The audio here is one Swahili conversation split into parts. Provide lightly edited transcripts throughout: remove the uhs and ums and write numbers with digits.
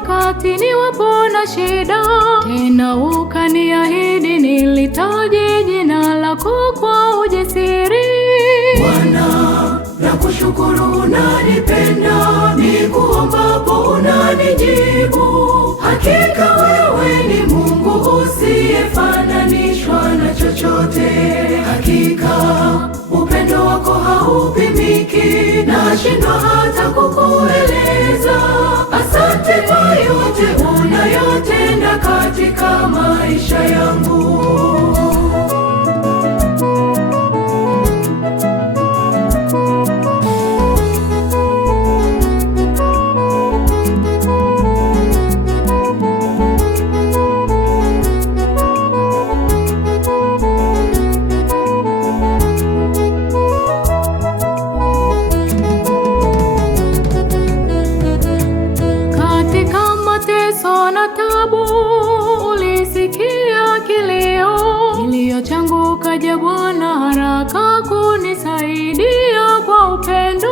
wakati niwapo na shida, tena ukaniahidi nilitaje jina lako kwa ujasiri. Bwana, nakushukuru unanipenda, nikuombapo unanijibu. Hakika wewe ni Mungu usiyefananishwa na chochote. Hakika upendo wako haupimiki, nashindwa hata kukueleza. Asante kwa yote unayotenda katika maisha yangu. Na tabu ulisikia kilio changu, kaja Bwana haraka kunisaidia kwa upendo.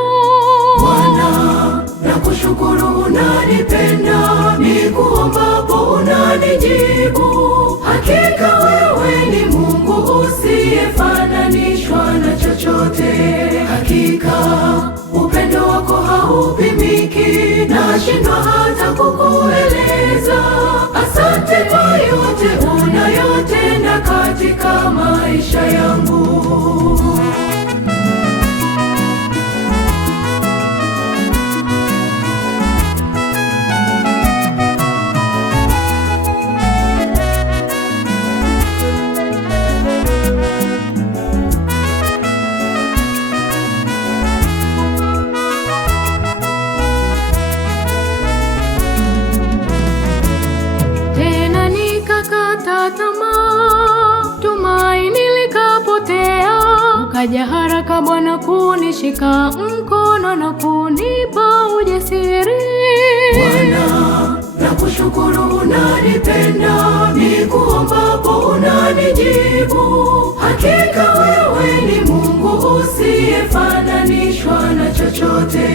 Bwana, nakushukuru unanipenda, nikuombapo unanijibu. Hakika wewe ni Mungu usiyefananishwa na chochote. Hakika upendo wako haupimiki, nashindwa hata kukueleza. Asante kwa yote unayotenda katika maisha yangu. Tamaa, tumaini likapotea, ukaja haraka Bwana kunishika mkono na kunipa ujasiri. Bwana, nakushukuru unanipenda, nikuombapo unanijibu. Hakika wewe ni Mungu usiyefananishwa na chochote.